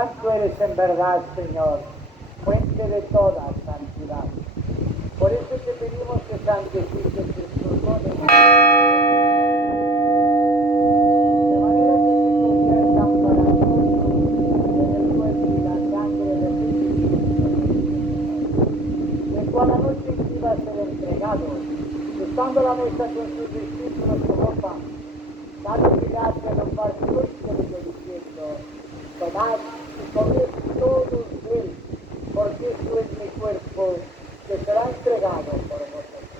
Santo eres en verdad, Señor, fuente de toda santidad. Por eso te pedimos que santifiques estos dones, de manera que se conviertan para nosotros en el cuerpo y la sangre de Jesucristo, el cual la noche en que iba a ser entregado, estando a la mesa con sus discípulos como pan, dando gracias lo partió y se lo diciendo: tomad y comed todos de él, porque esto es mi cuerpo que será entregado por vosotros.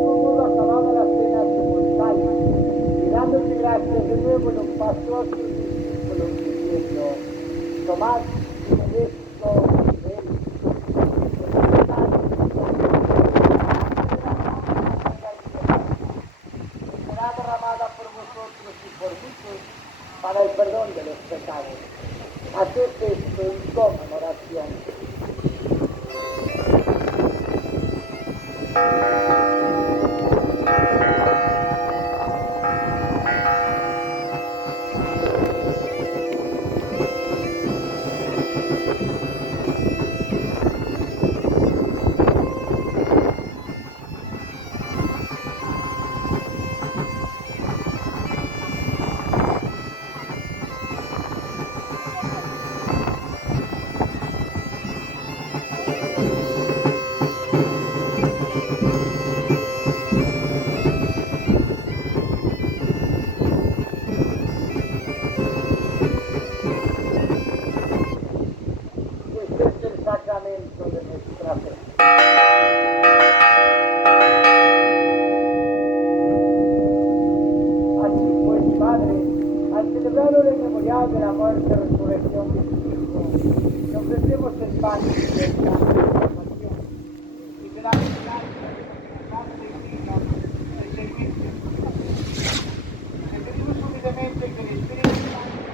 Luego acababa la cena triunfal y dándole gracias de nuevo lo pasó a sus discípulos diciendo: tomad y bebed todos de él. Será derramada por vosotros y por muchos para el perdón de los pecados. Haced esto en común oración. Este es el sacramento de nuestra fe. Así pues, Padre, al celebrar el memorial de la muerte y resurrección de tu Hijo, te ofrecemos el pan y el sangre de la salvación, y te damos gracias por el digno de servirte. Te pedimos humildemente que el Espíritu Santo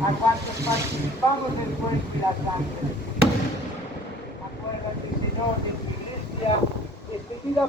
a cuantos participamos del cuerpo y la sangre. Acuérdate, Señor, de tu iglesia